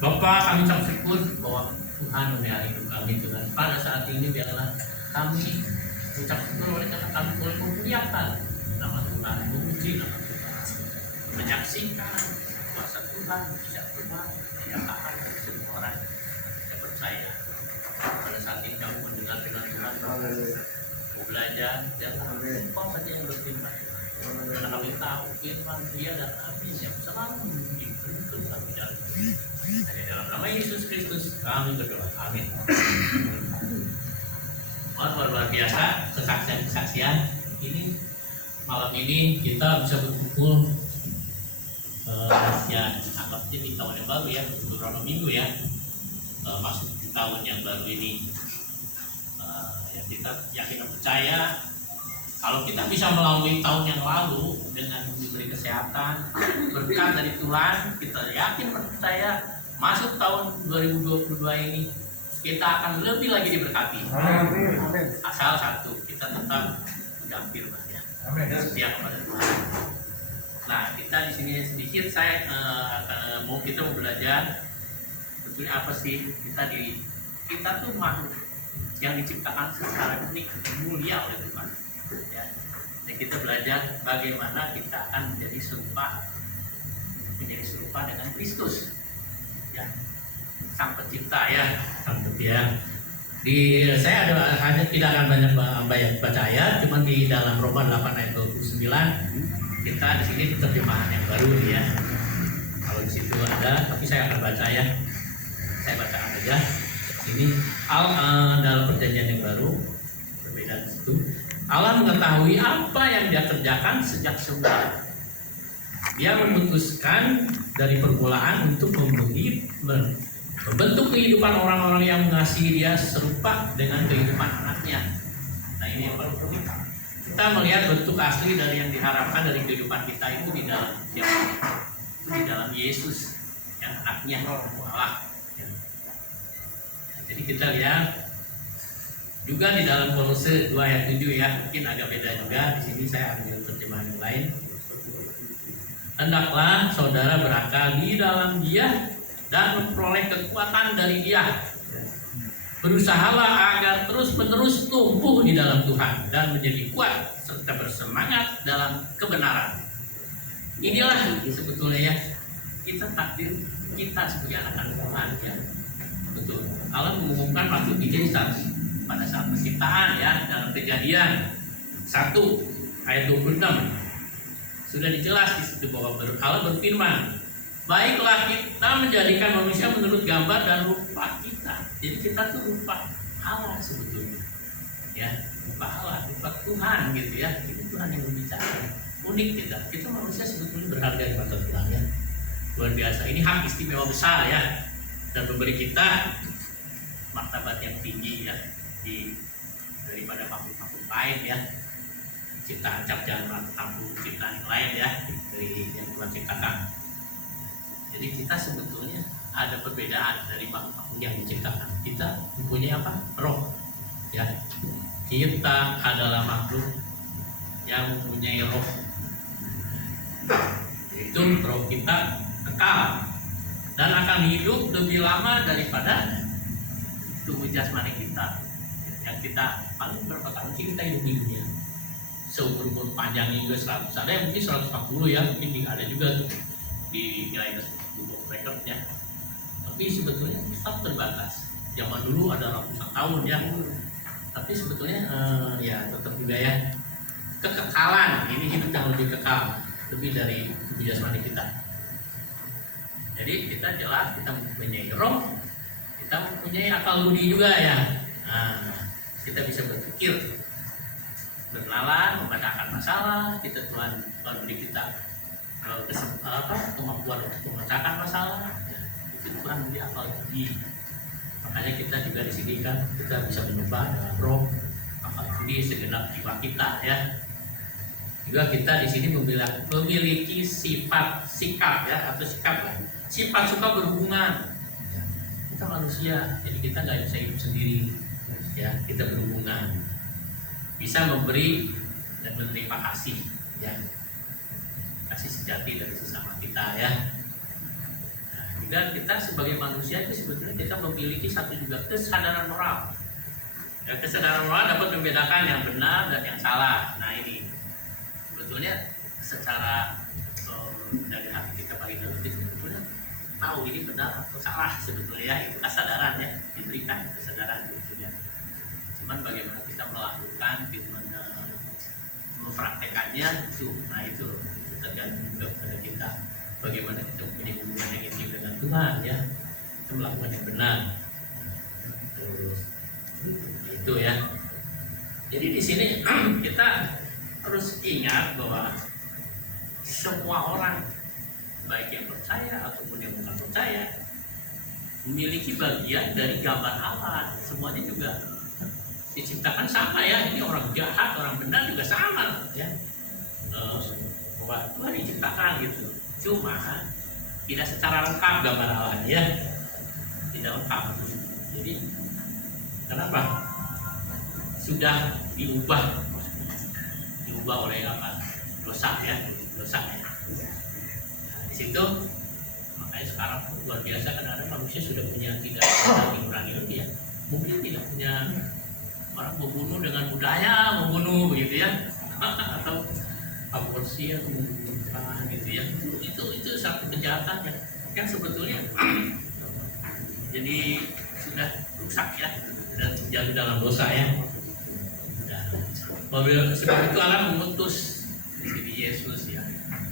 Bapak, kami ucap syukur bahwa Tuhan memelihara hidup kami Tuhan. Pada saat ini biarlah kami ucap syukur oleh karena kami boleh memuliakan nama Tuhan, memuji nama Tuhan, menyaksikan kuasa Tuhan, bisa Tuhan, dinyatakan bagi semua orang yang percaya. Pada saat ini kami mendengar firman Tuhan, mau belajar, dan Engkau saja yang berfirman. Karena kami tahu firman Dia dan Amin yang selalu menuntun kami dalam hidup. Dari dalam nama Yesus Kristus kami berdoa. Amin. Luar biasa kesaksian ini malam ini kita bisa berkumpul ya anggapnya di tahun yang baru ya, beberapa minggu ya, masuk di tahun yang baru ini. Ya kita yakin dan percaya kalau kita bisa melalui tahun yang lalu dengan diberi kesehatan, berkat dari Tuhan, kita yakin dan percaya masuk tahun 2022 ini kita akan lebih lagi diberkati. Amin. Asal satu, kita tetap pegang firman ya. Setia kepada Tuhan. Nah, kita di sini sedikit saya mau belajar sebetulnya apa sih kita tuh makhluk yang diciptakan secara unik, mulia oleh Tuhan. Ya. Dan kita belajar bagaimana kita akan menjadi serupa dengan Kristus. Ya, sang pencipta ya, sang pencipta. Saya hanya tidak akan banyak baca ayat, cuma di dalam Roma 8 ayat 29 kita di sini terjemahan yang baru ya. Kalau di situ ada, tapi saya akan baca ya. Saya bacakan aja. Ini dalam perjanjian yang baru berbeda di situ. Allah mengetahui apa yang Dia kerjakan sejak semula. Dia memutuskan dari permulaan untuk membentuk kehidupan orang-orang yang mengasihi Dia serupa dengan kehidupan anaknya. Nah ini yang paling penting. Kita melihat bentuk asli dari yang diharapkan dari kehidupan kita itu di dalam siapa? Itu di dalam Yesus yang anaknya Allah. Nah, jadi kita lihat juga di dalam Kolose 2 ayat 7 ya, mungkin agak beda juga. Di sini saya ambil terjemahan yang lain. Hendaklah saudara berakal di dalam Dia dan memperoleh kekuatan dari Dia. Berusahalah agar terus-menerus tumbuh di dalam Tuhan dan menjadi kuat serta bersemangat dalam kebenaran. Inilah sebetulnya ya, kita takdir kita sebagai anak-anak Tuhan ya. Betul. Allah mengumumkan waktu dijadikan pada saat penciptaan ya, dalam Kejadian 1 ayat 26 sudah dijelas di situ bahwa Allah berfirman, baiklah kita menjadikan manusia menurut gambar dan rupa kita. Jadi kita tuh rupa Allah sebetulnya ya, rupa Allah, rupa Tuhan gitu ya. Itu Tuhan yang berbicara. Unik kita manusia sebetulnya berharga di mata Tuhan ya, luar biasa. Ini hak istimewa besar ya, dan memberi kita martabat yang tinggi ya daripada makhluk-makhluk lain ya, ciptaan jangan makhluk ciptaan yang lain ya, dari yang Tuhan ciptakan. Jadi kita sebetulnya ada perbedaan dari makhluk yang diciptakan. Kita mempunyai apa? Roh ya. Kita adalah makhluk yang mempunyai roh, yaitu roh kita kekal dan akan hidup lebih lama daripada tubuh jasmani kita. Yang kita paling berapa tahun sih kita hidup di dunia? Seumur panjangnya juga 100, ada yang mungkin 140 ya, mungkin ada juga tuh di nilai Google Record ya. Tapi sebetulnya tetap terbatas. Zaman dulu ada ratusan tahun ya, tapi sebetulnya ya tetap juga ya, kekekalan ini hidup yang lebih kekal, lebih dari tubuh jasmani kita. Jadi kita jelas kita mempunyai roh, kita mempunyai akal budi juga ya. Nah, kita bisa berpikir, berkenalan, memecahkan masalah. Kita Tuhan beri kita kemampuan untuk memecahkan masalah. Itu Tuhan beri akal budi. Makanya kita juga di sini kan kita bisa menyembah dengan roh, akal budi segenap jiwa kita ya. Juga kita di sini memiliki sikap ya, atau sikap lah. Sifat suka berhubungan. Kita manusia, jadi kita nggak bisa hidup sendiri. Ya, kita berhubungan, bisa memberi dan menerima kasih ya, kasih sejati dari sesama kita ya. Nah, Dan kita sebagai manusia itu sebetulnya kita memiliki satu juga kesadaran moral. Ya, kesadaran moral dapat membedakan yang benar dan yang salah. Nah ini sebetulnya secara dari hati kita paling dalam itu sebetulnya tahu ini benar atau salah sebetulnya ya, itu kesadaran ya, diberikan kesadaran sebetulnya. Cuman bagaimana kita melakukan, bagaimana mempraktekannya itu, nah itu tergantung juga kepada kita. Bagaimana kita punya hubungan yang intim dengan Tuhan ya, kita melakukan yang benar. Terus itu ya. Jadi di sini kita harus ingat bahwa semua orang, baik yang percaya ataupun yang bukan percaya, memiliki bagian dari gambar Allah. Semuanya juga diciptakan sama ya. Ini orang jahat, orang benar juga sama ya. Bahwa Tuhan diciptakan gitu. Cuma tidak secara lengkap gambar Allah ya. Tidak lengkap. Jadi kenapa? Sudah diubah oleh apa? Dosa ya. Di situ makanya sekarang luar biasa, kadang-kadang manusia sudah punya tidak mengurangi lagi ya, mungkin tidak punya orang membunuh dengan budaya membunuh begitu ya, atau aborsi atau membunuh gitu ya, itu satu kejahatan ya, yang sebetulnya jadi sudah rusak ya, dan jatuh dalam dosa ya. Sebab itu Allah mengutus di Yesus ya.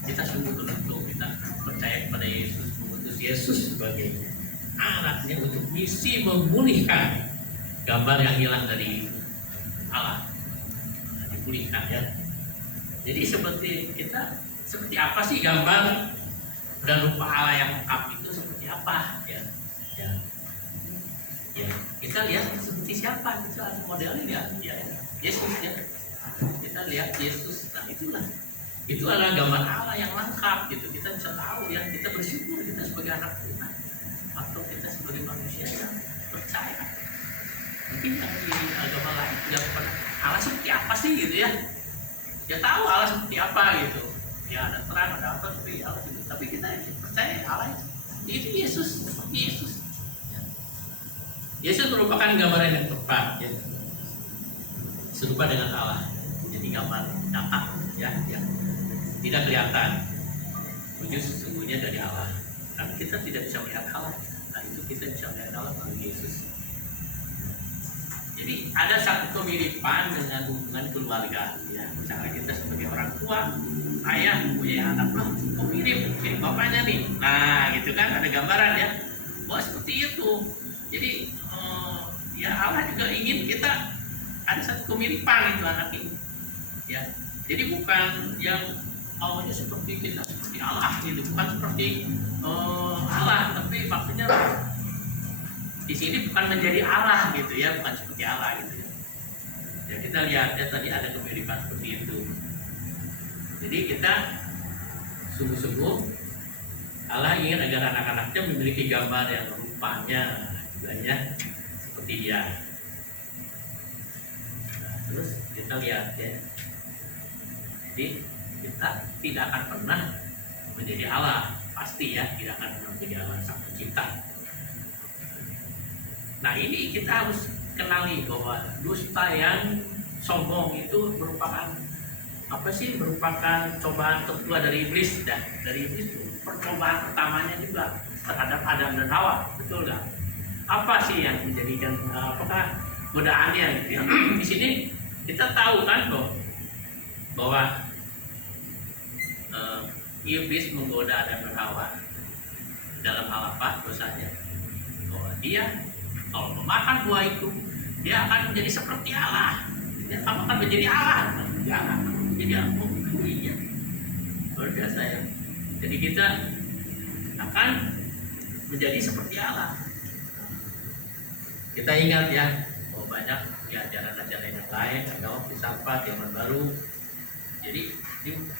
Kita sungguh tentu kita percaya kepada Yesus, mengutus Yesus sebagai anaknya untuk misi memulihkan gambar yang hilang dari Allah, dipulihkan ya. Jadi seperti apa sih gambar dan rupa Allah yang lengkap itu seperti apa ya? Kita lihat seperti siapa, itu ada modelnya ya, Yesus ya. Kita lihat Yesus, nah itu adalah gambar Allah yang lengkap gitu. Kita bisa tahu ya, kita bersyukur kita sebagai anak Tuhan atau kita sebagai manusia yang percaya. Mungkin yang di agama lain tidak pernah Allah seperti apa sih gitu ya. Ya tahu Allah seperti apa gitu. Ya ada terang, ada apa tapi Allah gitu. Tapi kita percaya Allah itu Yesus. Yesus merupakan gambaran yang tepat ya. Serupa dengan Allah. Jadi gambar nyata ya, tidak kelihatan, wujud sesungguhnya dari Allah. Tapi kita tidak bisa melihat Allah. Nah itu kita bisa melihat Allah melalui Yesus. Jadi ada satu kemiripan dengan hubungan keluarga ya. Misalnya kita sebagai orang tua, ayah punya anak, kok mirip bapaknya nih. Nah gitu kan, ada gambaran ya. Wah seperti itu. Jadi ya Allah juga ingin kita ada satu kemiripan itu anak ini ya. Jadi bukan yang awalnya seperti kita, seperti Allah gitu, bukan seperti Allah, tapi maksudnya di sini bukan menjadi Allah gitu ya, bukan seperti Allah gitu ya. Ya kita lihat ya tadi ada kemiripan seperti itu. Jadi kita sungguh-sungguh Allah ingin agar anak-anaknya memiliki gambar yang rupanya juga ya, seperti dia. Nah, terus kita lihat ya. Jadi kita tidak akan pernah menjadi Allah, pasti ya, tidak akan pernah menjadi Allah sang pencipta. Nah ini kita harus kenali bahwa dusta yang sombong itu merupakan apa sih? Merupakan cobaan tertua dari iblis. Dan dari iblis itu percobaan pertamanya juga terhadap Adam dan Hawa, betul nggak? Apa sih yang menjadikan apakah godaannya gitu ya? Di sini kita tahu kan bahwa iblis menggoda Adam dan Hawa dalam hal apa dosanya? Bahwa dia kalau memakan buah itu dia akan menjadi seperti Allah. Dia akan menjadi Allah. Dia akan menjadi Allah. Luar biasa ya. Jadi kita akan menjadi seperti Allah. Kita ingat ya, bahwa banyak ajaran-ajaran yang lain, agama filsafat, zaman baru. Jadi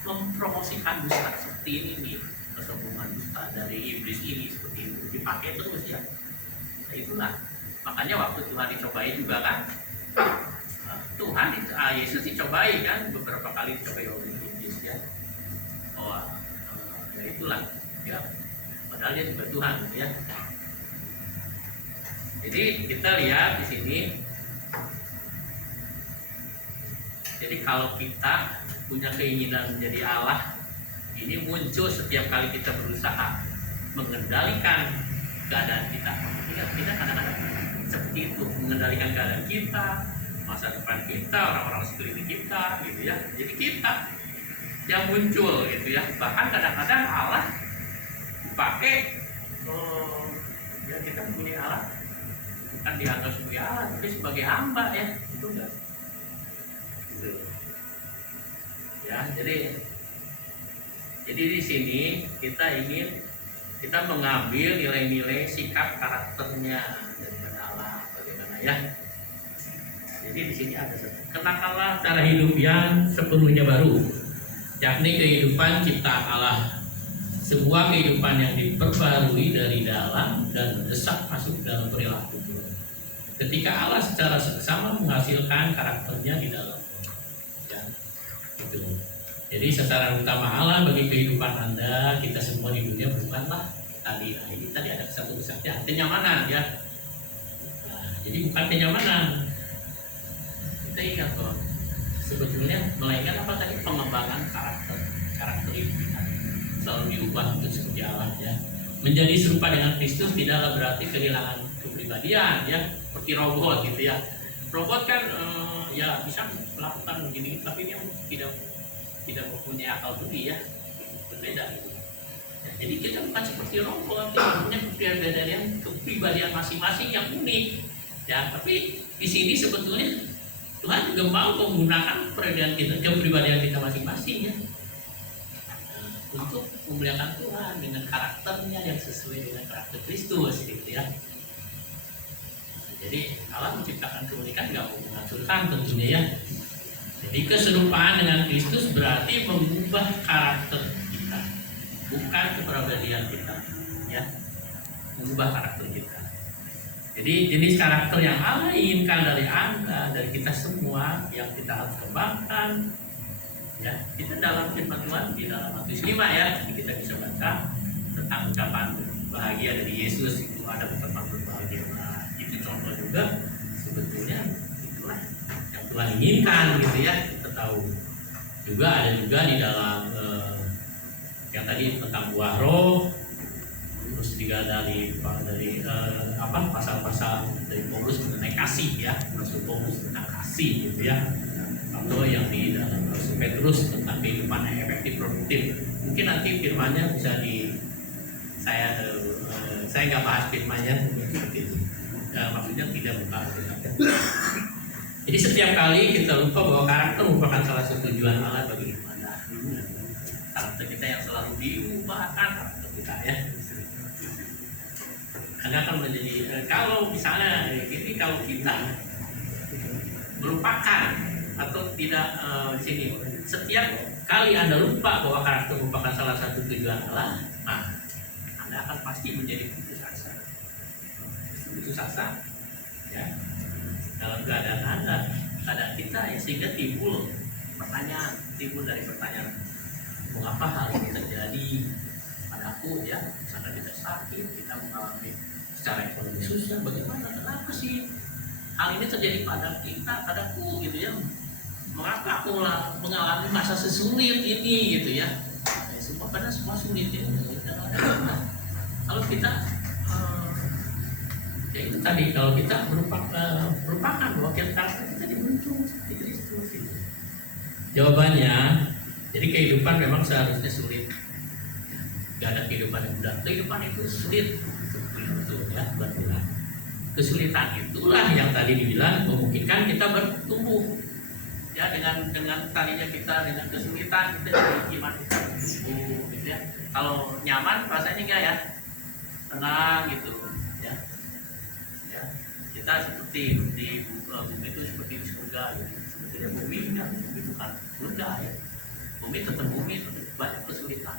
mempromosikan dusta seperti ini nih, kesombongan dusta dari iblis ini seperti itu dipakai terus ya. Nah, itulah makanya waktu Tuhan dicobai juga kan, Tuhan Yesus dicobai kan beberapa kali dicobai oleh iblis ya. Ya itulah ya, padahal dia juga Tuhan, gitu ya. Jadi kita lihat di sini. Jadi kalau kita punya keinginan menjadi Allah, ini muncul setiap kali kita berusaha mengendalikan keadaan kita. Kita kadang-kadang seperti itu, mengendalikan keadaan kita, masa depan kita, orang-orang sekeliling kita, gitu ya. Jadi kita yang muncul, gitu ya. Bahkan kadang-kadang Allah dipakai, ya kita mempunyai Allah bukan dianggap sebagai Allah, tapi sebagai hamba, ya. Itu enggak. Gitu. Ya, jadi di sini kita mengambil nilai-nilai sikap karakternya daripada Allah, bagaimana ya. Jadi di sini ada kenakanlah cara hidup yang sepenuhnya baru, yakni kehidupan ciptaan Allah. Sebuah kehidupan yang diperbarui dari dalam dan mendesak masuk dalam perilaku. Ketika Allah secara seksama menghasilkan karakternya di dalam. Ya, gitu. Jadi sasaran utama Allah bagi kehidupan Anda, kita semua di dunia bukanlah tadi. Nah, ini tadi ada satu kesaktian, kenyamanan ya. Nah, jadi bukan kenyamanan. Kita ingat kok, sebetulnya melainkan apa tadi, pengembangan karakter hidup kita selalu diubah untuk seperti Allah ya. Menjadi serupa dengan Kristus tidaklah berarti kehilangan kepribadian ya, seperti robot gitu ya. Robot kan ya bisa melakukan begini, tapi dia tidak mempunyai akal budi ya, berbeda gitu. Ya, jadi kita bukan seperti robot yang punya kepribadian masing-masing yang unik ya. Tapi di sini sebetulnya Tuhan juga mau menggunakan kepribadian kita masing-masing ya, untuk memuliakan Tuhan dengan karakternya yang sesuai dengan karakter Kristus gitu ya. Jadi Allah menciptakan keunikan nggak mau menghancurkan tentunya ya. Jadi keserupaan dengan Kristus berarti mengubah karakter kita, bukan kepribadian kita, ya, mengubah karakter kita. Jadi jenis karakter yang Allah inginkan dari Anda, dari kita semua, yang kita harus kembangkan, ya. Kita dalam firman Tuhan di dalam Matius 5 ya, kita bisa baca tentang ucapan bahagia dari Yesus, itu ada ucapan berbahagia. Nah, itu contoh juga sebetulnya itulah Tuhan inginkan gitu ya. Kita tahu juga ada juga di dalam yang tadi tentang buah roh, terus juga dari pasal-pasal dari Paulus mengenai kasih ya, Rasul Paulus tentang kasih gitu ya, atau yang di dalam Rasul Petrus tentang kehidupan yang efektif produktif. Mungkin nanti firmannya bisa saya nggak bahas firmannya seperti itu. Maksudnya tidak buka. Jadi setiap kali kita lupa bahwa karakter merupakan salah satu tujuan Allah bagi hidup Anda. Karakter kita yang selalu diubahkan karakter kita ya. Anda akan menjadi, kalau misalnya ini, kalau kita melupakan atau tidak di sini, setiap kali Anda lupa bahwa karakter merupakan salah satu tujuan Allah, nah Anda akan pasti menjadi putus asa ya, dalam keadaan Anda, keadaan kita ya, sehingga timbul dari pertanyaan, mengapa hal ini terjadi padaku ya, misalnya kita sakit, kita mengalami secara ekonomi susah, bagaimana, kenapa sih hal ini terjadi padaku gitu ya, mengapa aku mengalami masa sesulit ini gitu ya, semua pada semua sulit ya. Kalau kita ya itu tadi, kalau kita merupakan bahwa karakter kita dibentuk seperti Kristus gitu. Jawabannya, jadi kehidupan memang seharusnya sulit. Gak ada kehidupan yang mudah. Kehidupan itu sulit, betul ya, betul. Kesulitan itulah yang tadi dibilang memungkinkan kita bertumbuh. Ya, dengan tadinya kita dengan kesulitan, kita jadi iman kita bertumbuh gitu ya. Kalau nyaman rasanya enggak ya, tenang gitu ya. Kita seperti di bumi itu seperti di surga gitu. Sebetulnya bumi kan bukan surga ya. Bumi tetap bumi, tetap banyak kesulitan.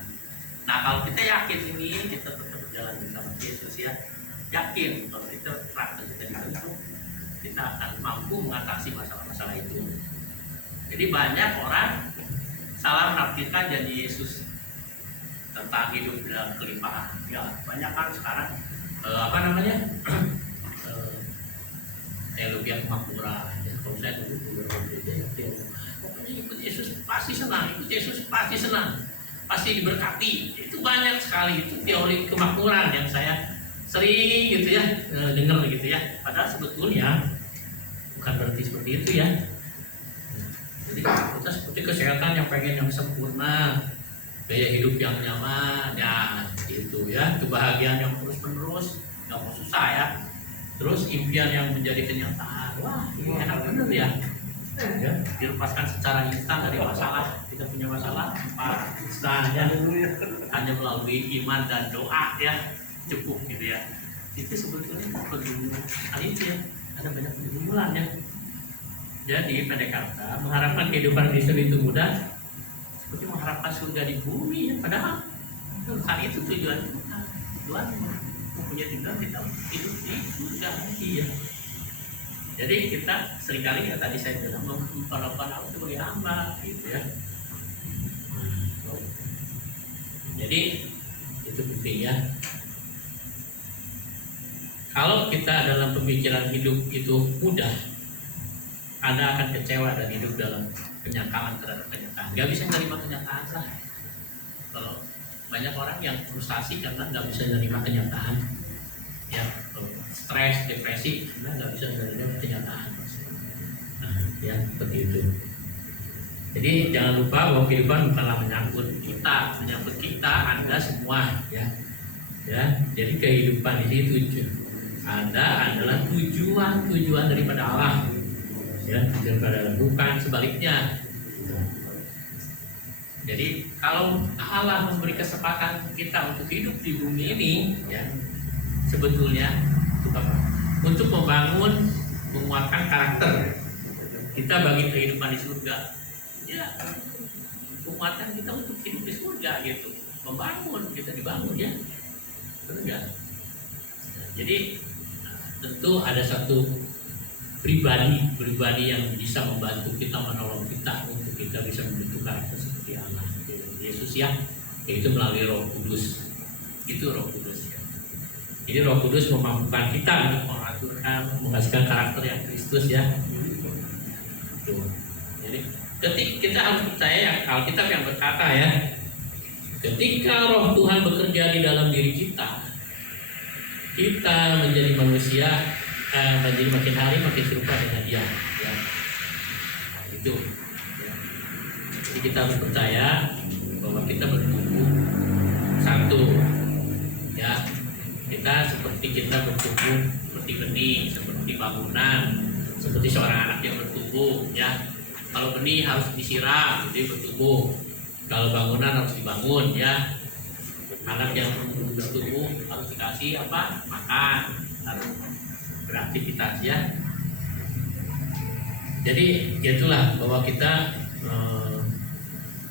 Nah, kalau kita yakin ini, kita tetap berjalan bersama Yesus ya. Yakin kalau kita karakter kita dibentuk, kita akan mampu mengatasi masalah-masalah itu. Jadi banyak orang salah menafsirkan janji Yesus tentang hidup dalam kelimpahan. Ya banyak kan sekarang apa namanya teologi kemakmuran. Ya, kalau saya dulu pokoknya ikut Yesus pasti senang, ikut Yesus pasti senang, pasti diberkati. Itu banyak sekali itu teori kemakmuran yang saya sering gitu ya dengar gitu ya. Padahal sebetulnya bukan berarti seperti itu ya. Jadi kita seperti kesehatan yang pengen yang sempurna, gaya hidup yang nyaman, ya gitu ya, kebahagiaan yang terus-menerus, nggak mau susah ya. Terus impian yang menjadi kenyataan, wah ini enak bener ya. Ya, dilepaskan secara instan dari masalah. Kita punya masalah, instan ya, hanya melalui iman dan doa ya, cukup gitu ya. Itu sebetulnya pergumulan itu ya, ada banyak pergumulan ya. Jadi pendek kata, mengharapkan kehidupan Kristen itu mudah seperti mengharapkan surga di bumi ya. Padahal bukan itu tujuan kita. Tuhan mempunyai tinggal kita hidup di surga. Iya. Jadi kita seringkali ya tadi saya bilang memperlakukan Allah sebagai hamba gitu ya. Jadi itu penting ya. Kalau kita dalam pemikiran hidup itu mudah, Anda akan kecewa dan hidup dalam penyangkalan terhadap kenyataan. Gak bisa menerima kenyataan lah. Kalau banyak orang yang frustasi karena nggak bisa menerima kenyataan, ya stres, depresi, karena nggak bisa menerima kenyataan. Nah, ya seperti itu. Jadi jangan lupa bahwa kehidupan bukanlah menyangkut kita, Anda semua, ya. Ya, jadi kehidupan ini Anda adalah tujuan daripada Allah. Ya, daripada bukan sebaliknya. Jadi kalau Allah memberi kesempatan kita untuk hidup di bumi ini, ya sebetulnya untuk apa? Untuk membangun, menguatkan karakter kita bagi kehidupan di surga. Ya, penguatan kita untuk hidup di surga gitu, membangun kita dibangun ya, benar. Jadi tentu ada satu pribadi yang bisa membantu kita, menolong kita untuk kita bisa membentuk karakter seperti Allah, Yesus ya, yaitu melalui Roh Kudus. Itu Roh Kudus ya. Jadi Roh Kudus memampukan kita untuk mengaturkan, menghasilkan karakter yang Kristus ya. Tuh. Jadi ketika kita harus percaya yang Alkitab yang berkata ya, ketika Roh Tuhan bekerja di dalam diri kita menjadi manusia, menjadi makin hari makin serupa dengan Dia. Ya. Nah, itu. Ya. Jadi kita harus percaya bahwa kita bertumbuh satu. Ya, kita bertumbuh seperti benih, seperti bangunan, seperti seorang anak yang bertumbuh. Ya, kalau benih harus disiram, jadi bertumbuh. Kalau bangunan harus dibangun. Ya, anak yang bertumbuh harus dikasih apa? Makan, harus beraktivitas ya. Jadi itulah bahwa kita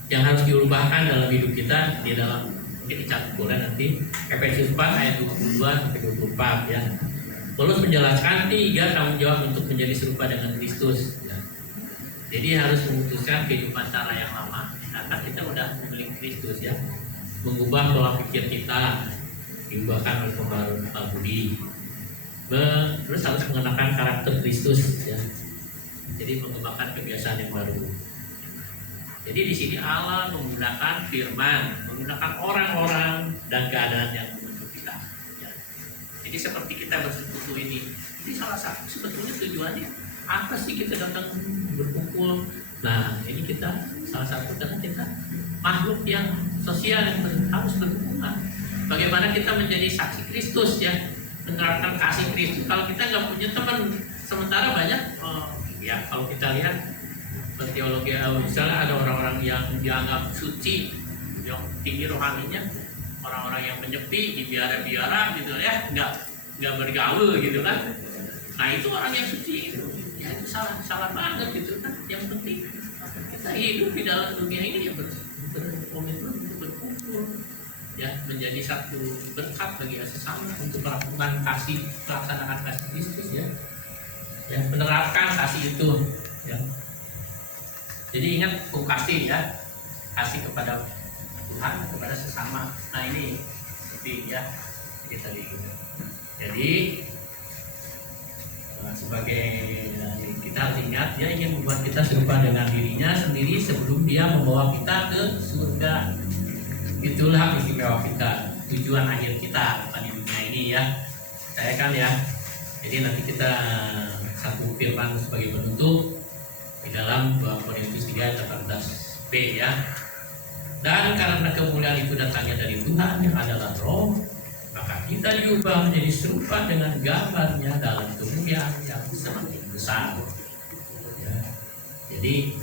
yang harus diubahkan dalam hidup kita di dalam mungkin dicatat boleh nanti Efesus 4 ayat 22 sampai 24 ya. Paulus menjelaskan 3 tanggung jawab untuk menjadi serupa dengan Kristus ya. Jadi harus memutuskan kehidupan cara yang lama karena kita udah memiliki Kristus ya. Mengubah pola pikir kita, diubahkan oleh pembaharuan akal budi. Terus harus mengenakan karakter Kristus ya. Jadi mengembangkan kebiasaan yang baru. Jadi di sini Allah menggunakan firman, menggunakan orang-orang dan keadaan yang membentuk kita. Ya. Jadi seperti kita bersekutu ini salah satu sebetulnya tujuannya apa sih kita datang berkumpul? Nah ini kita salah satu karena kita makhluk yang sosial yang harus berhubungan. Bagaimana kita menjadi saksi Kristus ya, menerapkan kasih Kristus. Kalau kita nggak punya teman, sementara banyak ya kalau kita lihat teologi misalnya ada orang-orang yang dianggap suci, yang tinggi rohaninya, orang-orang yang menyepi di biara-biara gitu ya, nggak bergaul gitu kan. Nah itu orang yang suci itu, ya itu salah banget gitu kan. Yang penting kita hidup di dalam dunia ini ya berkomitmen untuk berkumpul, ya menjadi satu berkat bagi sesama untuk melakukan kasih, melaksanakan kasih Kristus ya, menerapkan kasih itu ya. Jadi ingat kasih ya, kasih kepada Tuhan kepada sesama. Nah ini seperti ya kita lihat. Jadi sebagai kita harus ingat dia ingin membuat kita serupa dengan dirinya sendiri sebelum dia membawa kita ke surga. Itulah istimewa kita, tujuan akhir kita di dunia ini ya. Saya kan ya. Jadi nanti kita satu firman sebagai penutup di dalam 2 Korintus 3:18b ya. Dan karena kemuliaan itu datangnya dari Tuhan yang adalah Roh, maka kita diubah menjadi serupa dengan gambarnya dalam kemuliaan yang semakin besar. Ya. Jadi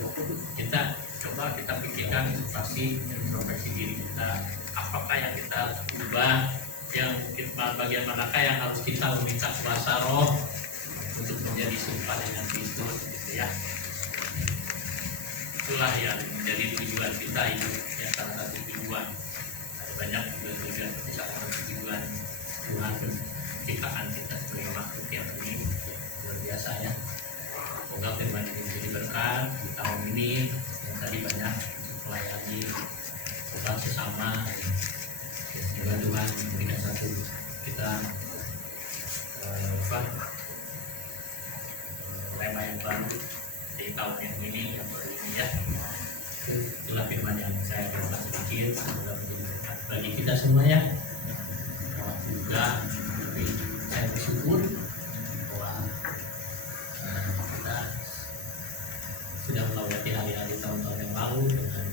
kita coba kita pikirkan introspeksi diri kita, apakah yang kita ubah, yang bagian manakah yang harus kita meminta kuasa Roh untuk menjadi serupa dengan Kristus, gitu ya. Itulah yang menjadi tujuan kita hidup, yang salah satu tujuan. Ada banyak tujuan, tapi salah satu tujuan Tuhan penciptaan kita sebagai makhluk yang ini luar biasa ya. Semoga firman ini menjadi berkat di tahun ini yang tadi banyak melayani Tuhan sesama. Ya, semoga Tuhan memberikan satu kita tema yang baru di tahun yang ini yang baru ini ya. Itulah firman yang saya berkat sedikit, semoga menjadi berkat bagi kita semua ya. Juga saya bersyukur bahwa kita sudah melewati hari-hari tahun-tahun yang lalu dengan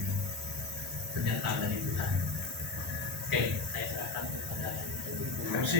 pernyataan dari Tuhan. Oke, saya serahkan kepada MC.